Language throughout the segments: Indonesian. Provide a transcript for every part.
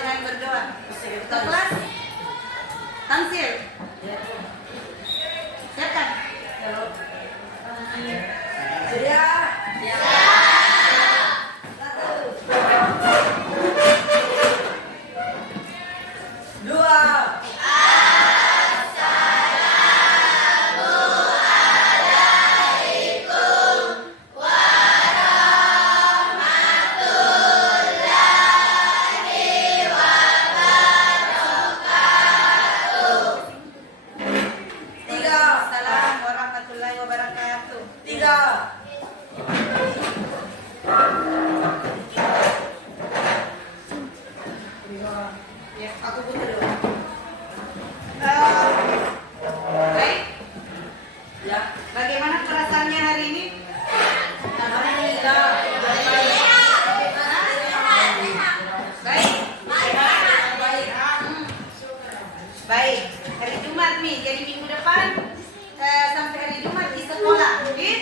dengan berdoa. Kelas Tamsil. Siapkan. Ya. Ya, aku butuh dulu. Baik. Ya, bagaimana perasaannya hari ini? Alhamdulillah. Baik. Baik. Hari Jumat nih, jadi minggu depan sampai hari Jumat di sekolah, Oke.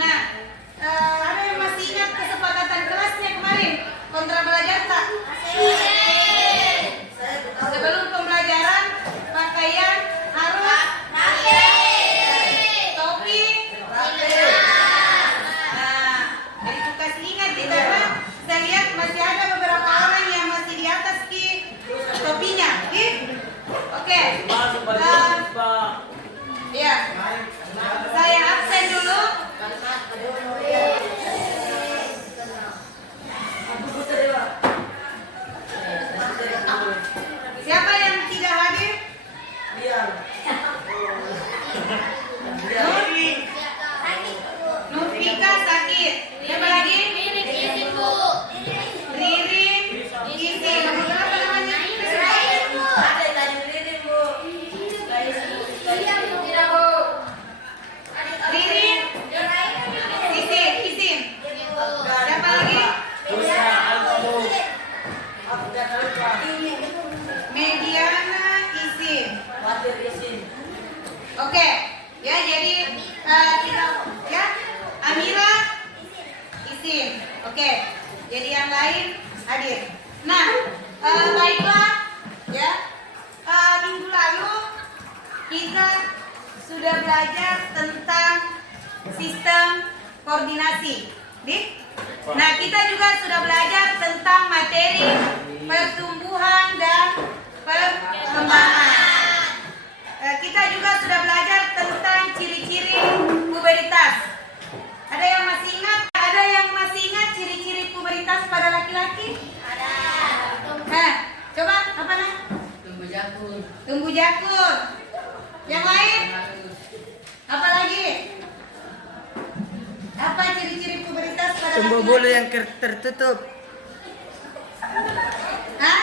Nah, ada yang masih ingat kesepakatan kelasnya kemarin? Kontra belajar tak? Sebelum pembelajaran pakaian harus topi. Nah, jadi tuh kasih ingat ya, karena saya lihat masih ada beberapa orang yang masih di atas topinya. Oke. Ya, saya absen dulu. Siapa yang tidak hadir? Nurfika sakit. Siapa lagi? Ririn izin. Apa namanya? Ririn izin. Siapa lagi? Mediana izin. Oke, ya jadi kita ya Amira izin. Oke, jadi yang lain hadir. Nah, baiklah ya. Minggu lalu kita sudah belajar tentang sistem koordinasi. Nah, kita juga sudah belajar tentang materi pertumbuhan dan perkembangan. Kita juga sudah belajar tentang ciri-ciri pubertas. Ada yang masih ingat? Ada yang masih ingat ciri-ciri pubertas pada laki-laki? Ada. Coba apa nah? Tumbuh jakun. Yang lain? Apa lagi? Apa ciri-ciri pubertas pada laki-laki? Tumbuh bulu yang tertutup. Hah?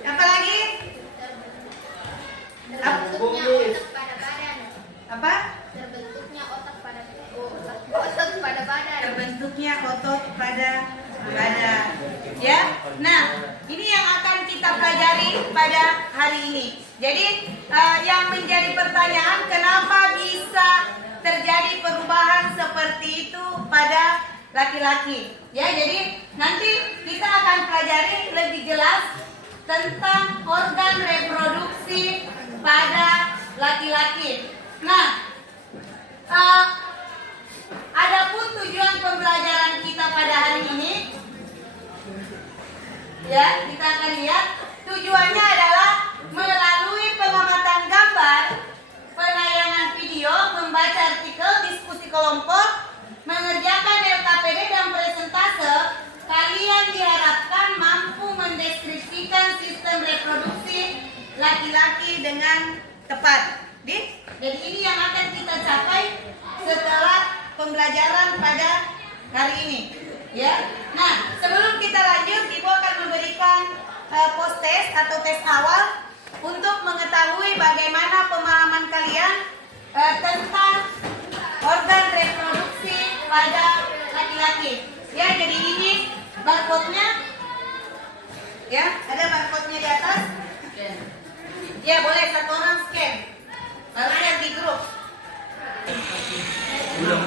Apa lagi? Terbentuknya otot pada badan. Apa? Terbentuknya otot pada badan. Terbentuknya otot pada badan. Ya. Nah, ini yang akan kita pelajari pada hari ini. Jadi yang menjadi pertanyaan, kenapa bisa terjadi perubahan seperti itu pada laki-laki? Ya, jadi nanti kita akan pelajari lebih jelas tentang organ reproduksi pada laki-laki. Nah, adapun tujuan pembelajaran kita pada hari ini, ya kita akan lihat tujuannya adalah melalui pengamatan gambar, penayangan video, membaca artikel, diskusi kelompok, mengerjakan LKPD dan presentase, kalian diharapkan mampu mendeskripsikan sistem reproduksi laki-laki dengan tepat. Jadi ini yang akan kita capai setelah pembelajaran pada hari ini. Ya. Nah, sebelum kita lanjut, Ibu akan memberikan post test atau tes awal untuk mengetahui bagaimana pemahaman kalian tentang organ reproduksi pada laki-laki. Ya, jadi ini barcode-nya. Ya, ada barcode-nya di atas. Ya, boleh satu orang scan. Baru yang di grup. Ulang.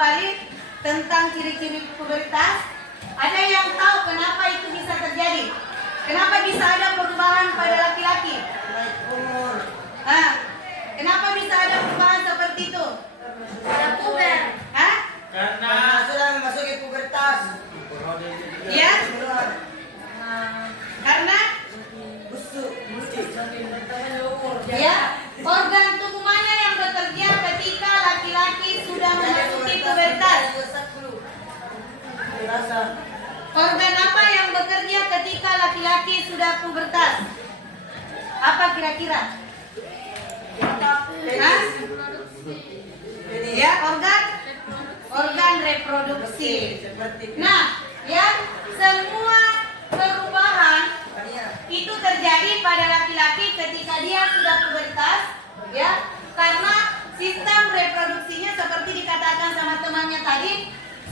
kembali tentang ciri-ciri pubertas. Ada yang tahu kenapa itu bisa terjadi? Kenapa bisa ada perubahan pada laki-laki? Kenapa bisa ada perubahan seperti itu? Pada puber. Karena sudah memasuki pubertas. Ya? Karena ya, organ tubuh mana yang bekerja ketika laki-laki sudah memasuki pubertas? Organ apa yang bekerja ketika laki-laki sudah pubertas? Apa kira-kira? Ya, organ reproduksi. Nah, ya, semua perubahan itu terjadi pada laki-laki ketika dia sudah pubertas, ya, karena sistem reproduksinya seperti dikatakan sama temannya tadi,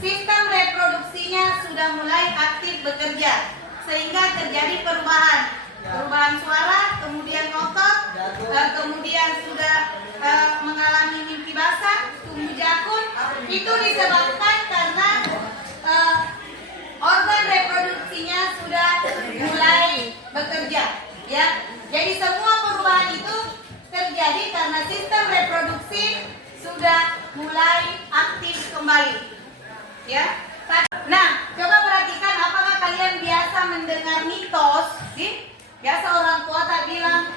sistem reproduksinya sudah mulai aktif bekerja, sehingga terjadi perubahan suara, kemudian otot, kemudian sudah mengalami mimpi basah, tumbuh jakun. Itu disebabkan karena organ reproduksinya sudah mulai bekerja, ya. Jadi semua perubahan itu terjadi karena sistem reproduksi sudah mulai aktif kembali, ya. Nah, coba perhatikan, apakah kalian biasa mendengar mitos, sih? Biasa orang tua tak bilang,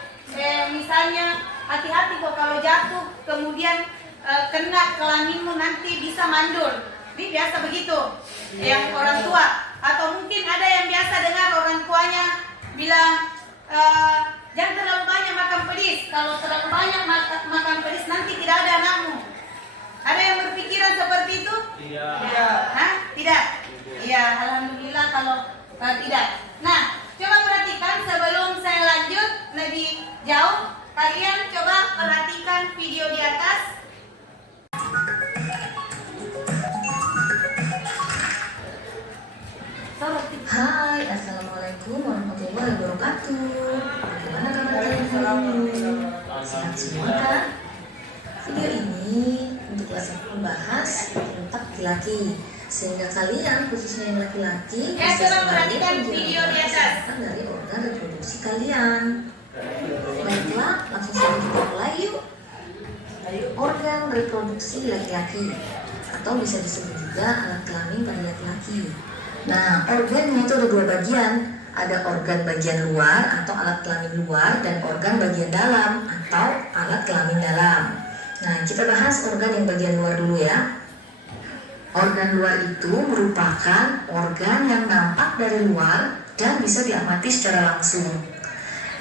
misalnya hati-hati kok kalau jatuh, kemudian kena kelaminmu nanti bisa mandul. Ini biasa begitu, yang orang tua. Atau mungkin ada yang biasa dengar orang tuanya bilang, jangan terlalu banyak makan pedis. Kalau terlalu banyak makan pedis nanti tidak ada anakmu. Ada yang berpikiran seperti itu? Tidak. Tidak? Iya, alhamdulillah kalau tidak. Nah, coba perhatikan sebelum saya lanjut lebih jauh, kalian coba perhatikan video di atas. Hai, assalamualaikum warahmatullahi wabarakatuh. Bagaimana kabar kalian hari ini? Sehat semua kan? Video ini untuk kelas membahas tentang laki-laki, sehingga kalian khususnya yang laki-laki bisa Coba perhatikan video di atas dari organ reproduksi kalian. Baiklah, langsung saja kita mulai yuk. Organ reproduksi laki-laki, atau bisa disebut juga alat kelamin pada laki-laki. Nah, organnya itu ada dua bagian. Ada organ bagian luar atau alat kelamin luar, dan organ bagian dalam atau alat kelamin dalam. Nah, kita bahas organ yang bagian luar dulu ya. Organ luar itu merupakan organ yang nampak dari luar dan bisa diamati secara langsung.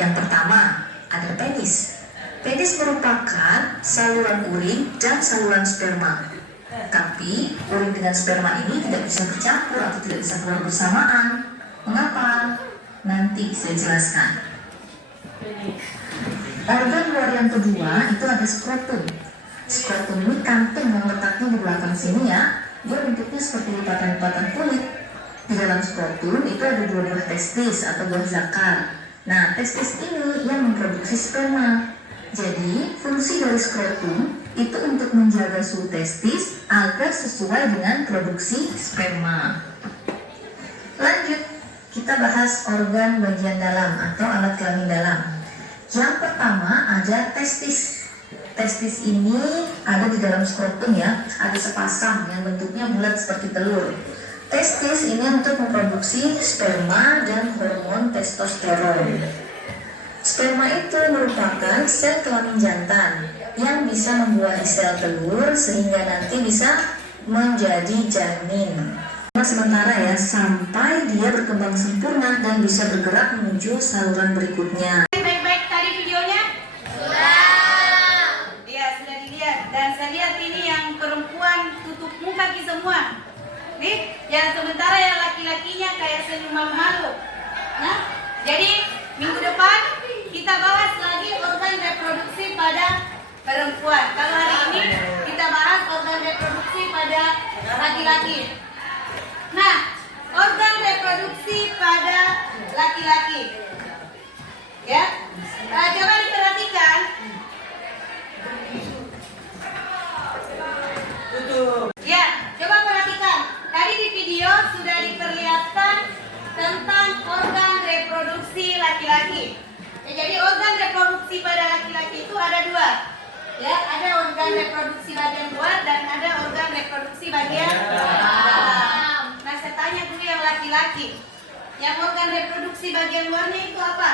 Yang pertama, ada penis. Penis merupakan saluran urin dan saluran sperma. Tapi urin dengan sperma ini tidak bisa bercampur atau tidak bisa keluar bersamaan. Mengapa? Nanti saya jelaskan. Organ luar yang kedua itu ada skrotum. Skrotum ini kantung yang letaknya di belakang sini ya. Dia bentuknya seperti lipatan-lipatan kulit. Di dalam skrotum itu ada dua buah testis atau buah zakar. Nah, testis ini yang memproduksi sperma. Jadi, fungsi dari skrotum itu untuk menjaga suhu testis agar sesuai dengan produksi sperma. Lanjut, kita bahas organ bagian dalam atau alat kelamin dalam. Yang pertama ada testis. Testis ini ada di dalam skrotum ya, ada sepasang yang bentuknya bulat seperti telur. Testis ini untuk memproduksi sperma dan hormon testosteron. Sperma itu merupakan sel kelamin jantan yang bisa membuahi sel telur sehingga nanti bisa menjadi janin. Sementara ya, sampai dia berkembang sempurna dan bisa bergerak menuju saluran berikutnya. Baik-baik tadi videonya? Sudah. Iya, sudah dilihat. Dan saya lihat ini yang perempuan tutup muka ki semua. Nih, yang sementara yang laki-lakinya kayak senyum malu-malu. Nah, jadi minggu depan kita bahas lagi organ reproduksi pada perempuan. Kalau hari ini kita bahas organ reproduksi pada laki-laki. Nah, organ reproduksi pada laki-laki. Ya. Coba diperhatikan. Tutup. Ya, organ reproduksi bagian luar dan ada organ reproduksi bagian dalam. Nah, saya tanya dulu yang laki-laki. Yang organ reproduksi bagian luarnya itu apa?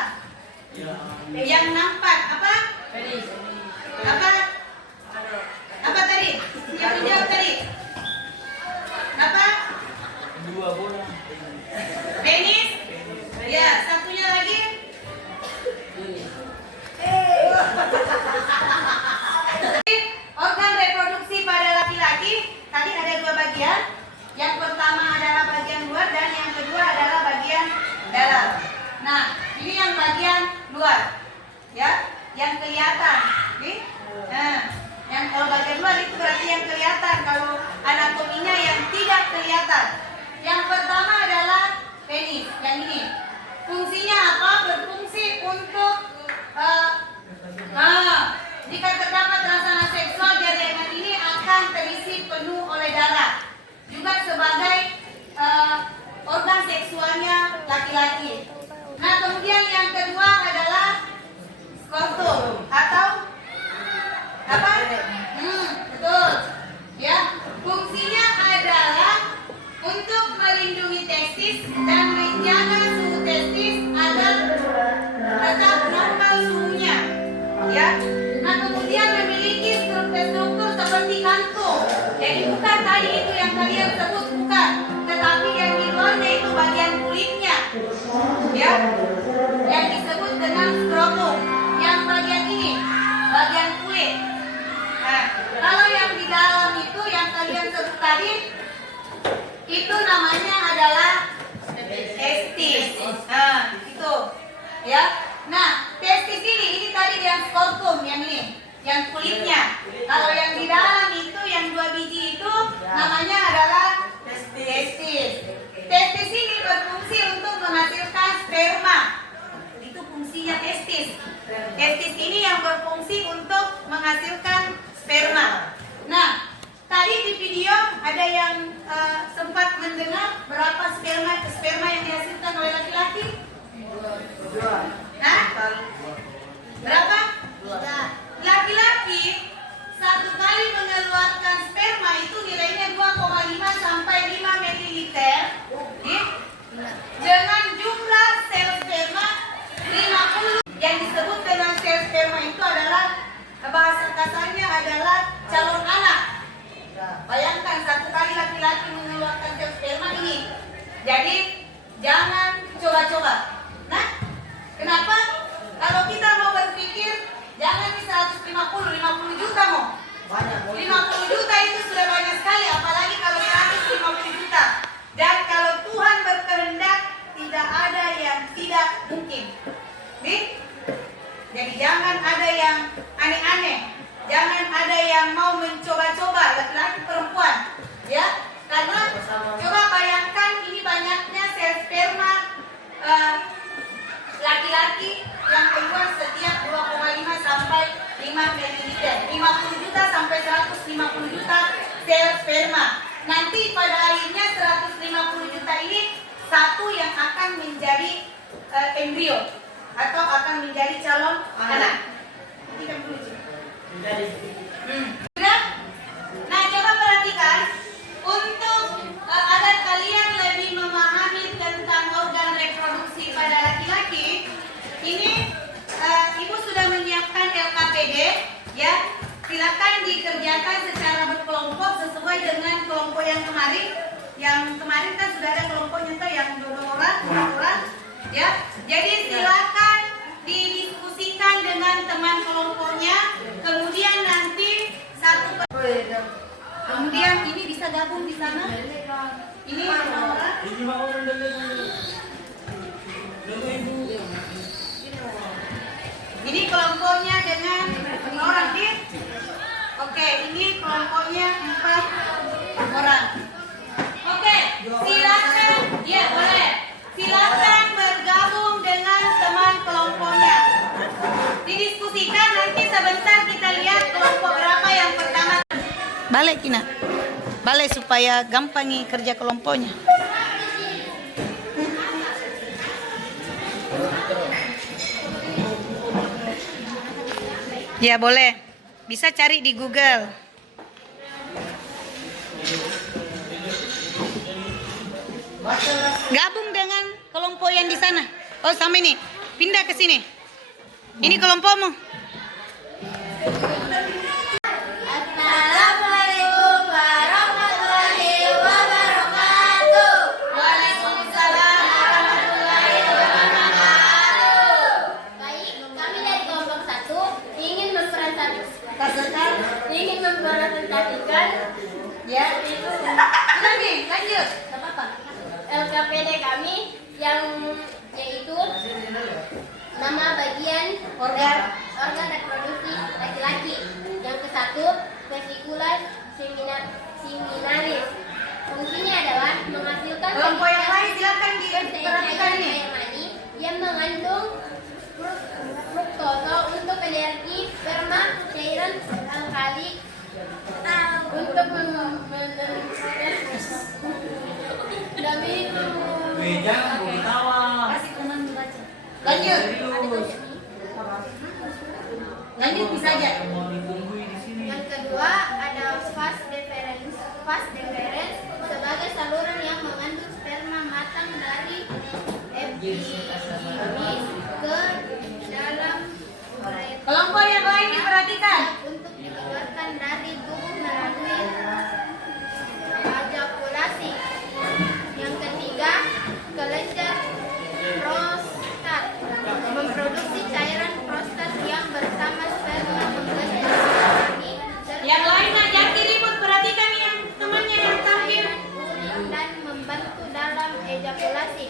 Yang nampak apa? Apa? Apa tadi? Yang menjawab tadi? Apa? Penis? Ya, satunya lagi? Organ reproduksi pada laki-laki tadi ada dua bagian. Yang pertama adalah bagian luar dan yang kedua adalah bagian dalam. Nah, ini yang bagian luar, ya, yang kelihatan. Nih, nah, yang kalau bagian luar itu berarti yang kelihatan. Kalau anatominya yang tidak kelihatan. Yang pertama adalah penis, yang ini. Fungsinya apa? Berfungsi untuk jika terdapat rasa seksual, jaringan ini akan terisi penuh oleh darah. Juga sebagai organ seksualnya laki-laki. Nah, kemudian yang kedua adalah skrotum atau apa? Betul. Ya, fungsinya adalah untuk melindungi testis dan menjaga suhu testis agar tetap normal suhunya. Ya. Nah, kemudian memiliki struktur seperti kantung. Jadi bukan tadi itu yang kalian sebut, bukan, tetapi yang di luarnya itu bagian kulitnya, ya, yang disebut dengan skrotum. Yang bagian ini, bagian kulit. Nah, kalau yang di dalam itu yang kalian sebut tadi, itu namanya adalah testis. Nah, itu, ya. Nah, testis ini tadi yang skrotum, yang ini, yang kulitnya. Kalau yang di dalam itu, yang dua biji itu, namanya adalah testis. Testis ini berfungsi untuk menghasilkan sperma. Itu fungsinya testis. Testis ini yang berfungsi untuk menghasilkan sperma. Nah, tadi di video ada yang sempat mendengar berapa sperma yang dihasilkan oleh laki-laki? Hah? Berapa? Laki-laki satu kali mengeluarkan sperma itu nilainya 2,5 sampai 5 ml. Dengan jumlah sel sperma 50. Yang disebut dengan sel sperma itu adalah, bahasa kasarnya adalah calon anak. Bayangkan satu kali laki-laki mengeluarkan sel sperma ini. Jadi jangan coba-coba. Nah, kenapa? Kalau kita mau berpikir, jangan di 50 juta mau. 50 juta itu sudah banyak sekali, apalagi kalau 150 juta. Dan kalau Tuhan berkehendak, tidak ada yang tidak mungkin. Nih? Jadi jangan ada yang aneh-aneh. Jangan ada yang mau mencoba-coba, laki-laki perempuan. Ya? Karena coba bayangkan ini banyaknya sel sperma laki-laki yang keluar setiap 2,5 sampai 5 ml. 50 juta sampai 150 juta sel sperma. Nanti pada akhirnya 150 juta ini satu yang akan menjadi embrio atau akan menjadi calon anak. Tidak dulu. Sudah? Nah, coba perhatikan untuk agar kalian lebih memahami tentang organ reproduksi pada laki-laki. Ini Ibu sudah menyiapkan LKPD, ya. Silakan dikerjakan secara berkelompok sesuai dengan kelompok yang kemarin. Yang kemarin kan sudah ada kelompoknya tuh yang 2 orang, ya. Jadi silakan didiskusikan dengan teman kelompoknya. Kemudian nanti satu. Kemudian ini bisa gabung di sana. Ini orang. Ini kelompoknya dengan orang, Dit. Oke, ini kelompoknya 4 orang. Oke, silakan, ya boleh. Silakan bergabung dengan teman kelompoknya. Didiskusikan, nanti sebentar kita lihat kelompok berapa yang pertama. Balik, Kina. Balik supaya gampangi kerja kelompoknya. Ya boleh. Bisa cari di Google. Gabung dengan kelompok yang di sana. Oh, sama ini. Pindah ke sini. Ini kelompokmu. Assalamualaikum warahmatullahi wabarakatuh. Waalaikumsalam warahmatullahi wabarakatuh. Baik, kami dari kelompok 1 ingin mempresentasikan Ya. Lagi, lanjut. Gak apa-apa. LKPD kami yang yaitu nama bagian Organ. reproduksi laki-laki. Yang ke-1 vesicula seminalis. Fungsinya adalah menghasilkan Kelompok yang lain silakan diperhatikan nih. air mani yang mengandung fruktosa untuk energi sperma cairan alkali untuk Jangan ketawa. Kasih teman baca. Lanjut. Lanjut bisa aja. Yang kedua ada vas deferens sebagai saluran yang mengandung sperma matang dari epididymis ke dalam uretra Kelompok yang lain diperhatikan. untuk dikeluarkan dari tubuh melalui ejakulasi. Yang ketiga, kelenjar prostat memproduksi cairan prostat yang bersama sperma menjadi Yang lain ajak ribut, perhatikan yang temannya yang tampil. urin dan membantu dalam ejakulasi.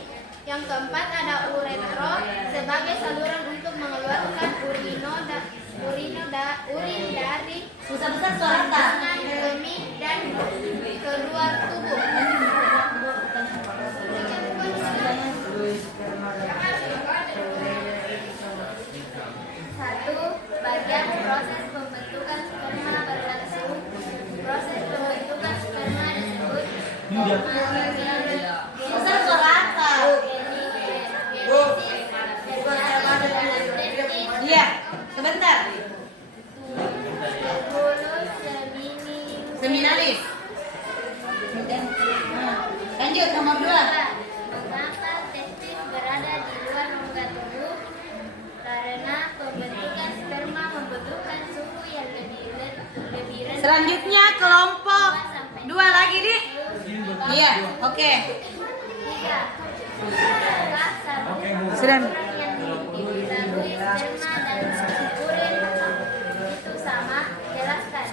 Yang keempat ada uretra sebagai saluran untuk mengeluarkan urin dari Susah-susah suara tak? dengan kemih dan keluar tubuh. Satu, bagian proses pembentukan sperma berlangsung. Proses pembentukan sperma disebut Susah suara tak? Iya, sebentar. Seminalis. Lanjut nomor 2. Mengapa testis berada di luar rongga tubuh? Karena pembentukan sperma membutuhkan suhu yang lebih rendah. Selanjutnya kelompok 2 lagi nih. Iya, oke. Tiga. Apakah saluran Sudah. yang dilalui sperma dan urin itu sama? Jelaskan.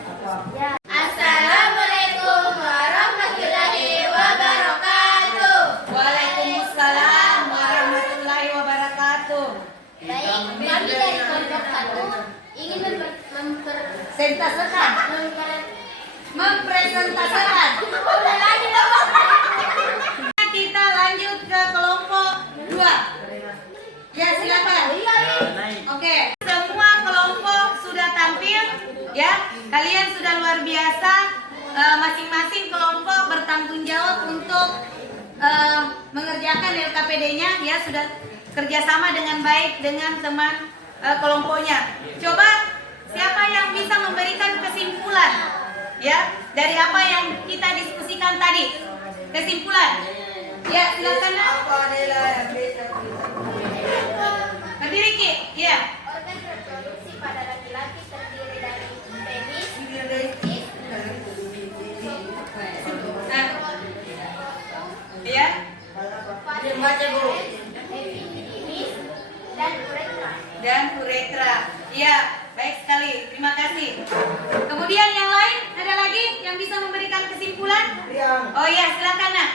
Ya. Assalamualaikum warahmatullahi wabarakatuh. Waalaikumsalam warahmatullahi wabarakatuh. Baik, kami dari kelompok 1 ingin Sentasekan. Mempresentasikan. Kita lanjut ke kelompok 2. Ya, silakan. Oke, semua kelompok sudah tampil ya. Kalian sudah luar biasa. Masing-masing kelompok bertanggung jawab untuk mengerjakan LKPD-nya ya, sudah kerjasama dengan baik dengan teman kelompoknya. Coba siapa yang bisa memberikan kesimpulan ya dari apa yang kita diskusikan tadi? Kesimpulan. Ya, silakan. Apa adalah yang bisa Berdiri Ki. Ya. Organ reproduksi pada laki-laki terdiri dari penis, testis, Nah, ya. epididymis, dan uretra. Dan uretra. Iya, baik sekali. Terima kasih. Kemudian yang lain ada lagi yang bisa memberikan kesimpulan? Oh iya, silakan Nak.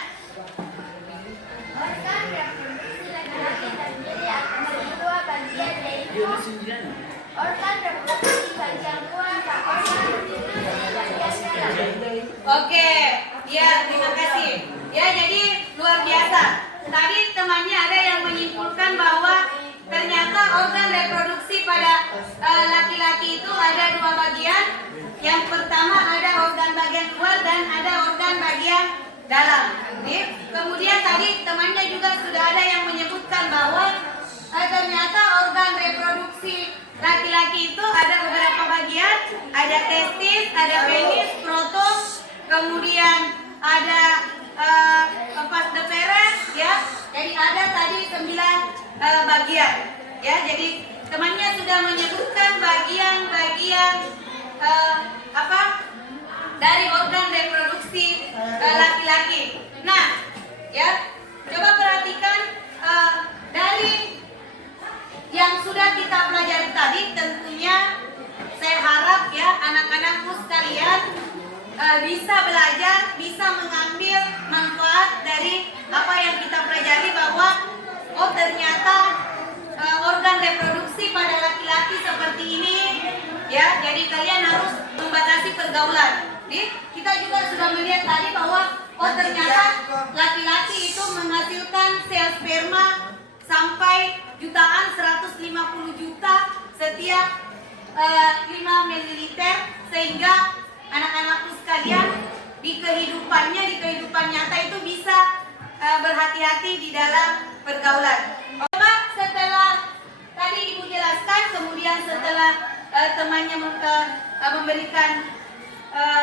Organ reproduksi laki-laki terdiri atas dua bagian yaitu organ reproduksi bagian luar dan organ reproduksi bagian dalam. Oke, ya terima kasih. Ya jadi luar biasa. Tadi temannya ada yang menyimpulkan bahwa ternyata organ reproduksi pada laki-laki itu ada dua bagian. Yang pertama ada organ bagian luar dan ada organ bagian dalam. Kemudian tadi temannya juga sudah ada yang menyebutkan bahwa ternyata organ reproduksi laki-laki itu ada beberapa bagian. ada testis, ada penis, protos, kemudian ada vas deferens, ya. Jadi ada tadi 9 bagian, ya. Jadi temannya sudah menyebutkan bagian-bagian dari organ reproduksi laki-laki. Nah, ya, coba perhatikan dari yang sudah kita pelajari tadi, tentunya saya harap ya anak-anakku sekalian bisa belajar, bisa mengambil manfaat dari apa yang kita pelajari, bahwa oh ternyata organ reproduksi pada laki-laki seperti ini, ya. Jadi kalian harus membatasi pergaulan. Jadi kita juga sudah melihat tadi bahwa oh ternyata laki-laki itu menghasilkan sel sperma sampai jutaan, 150 juta setiap 5 ml, sehingga anak-anakku sekalian di kehidupan nyata itu bisa berhati-hati di dalam pergaulan. Coba setelah tadi Ibu jelaskan, kemudian setelah temannya memberikan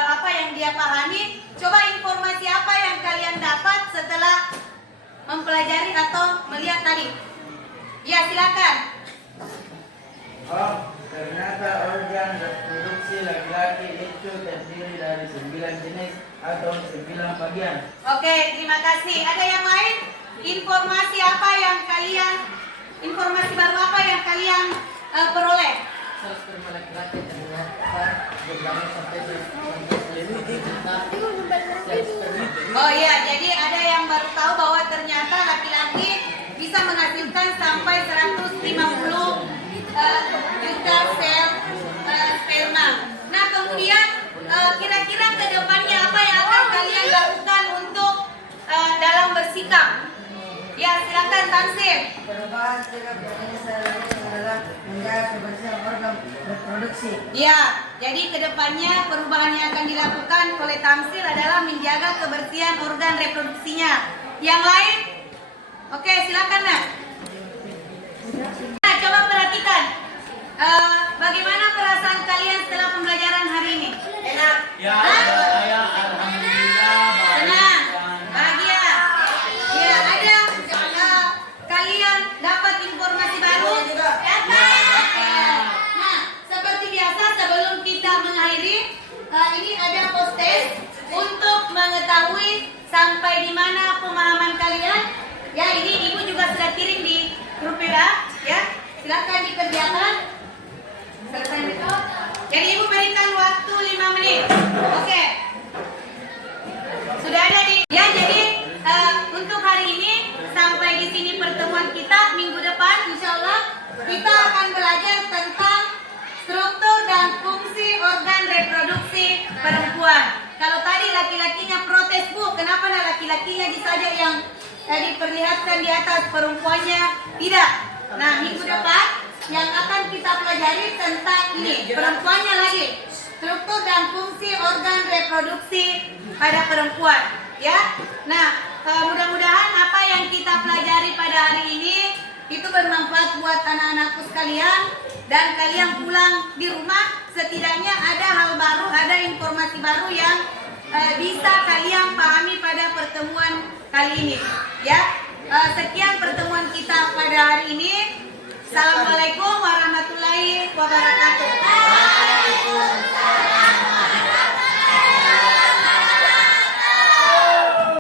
apa yang dia pahami, coba informasi apa yang kalian dapat setelah mempelajari atau melihat tadi? Ya, silakan. Oh, ternyata organ reproduksi laki-laki itu terdiri dari 9 jenis atau 9 bagian. Oke, terima kasih. Ada yang lain? Informasi baru apa yang kalian peroleh? Sperma laki-laki ternyata jumlahnya sampai 19 juta. Oh iya, jadi ada yang baru tahu bahwa ternyata laki-laki bisa menghasilkan sampai 150 juta sel sperma. Nah, kemudian kira-kira ke depannya apa yang akan kalian lakukan untuk dalam bersikap? Ya, silakan Tansir. Perubahan sikap yang saya lakukan adalah menjaga kebersihan organ reproduksi. Ya, jadi kedepannya perubahan yang akan dilakukan oleh Tamsil adalah menjaga kebersihan organ reproduksinya. Yang lain? Oke, silakan Nak. Nah, coba perhatikan. Bagaimana perasaan kalian setelah pembelajaran hari ini? Enak. Ya, Hah? saya alhamdulillah Senang, bahagia. Ya, ada kalian dapat informasi baru? Nah, seperti biasa sebelum kita mengakhiri, ini ada post-test untuk mengetahui sampai di mana pemahaman kalian. Ya, ini Ibu juga sudah kirim di grup WA, ya. Silakan dikerjakan. Selesai itu. Jadi Ibu berikan waktu 5 menit. Oke. Sudah ada di. Ya, jadi untuk hari ini sampai di sini pertemuan kita. Minggu depan insya Allah kita akan belajar tentang struktur dan fungsi organ reproduksi perempuan. Kalau tadi laki-lakinya protes, Bu, kenapa laki-lakinya saja yang diperlihatkan di atas, perempuannya tidak? Nah, minggu depan yang akan kita pelajari tentang ini, perempuannya lagi, struktur dan fungsi organ reproduksi pada perempuan, ya. Nah, mudah-mudahan apa yang kita pelajari pada hari ini itu bermanfaat buat anak-anakku sekalian, dan kalian pulang di rumah setidaknya ada hal baru, ada informasi baru yang bisa kalian pahami pada pertemuan kali ini, ya. Sekian pertemuan kita pada hari ini. Assalamualaikum warahmatullahi wabarakatuh.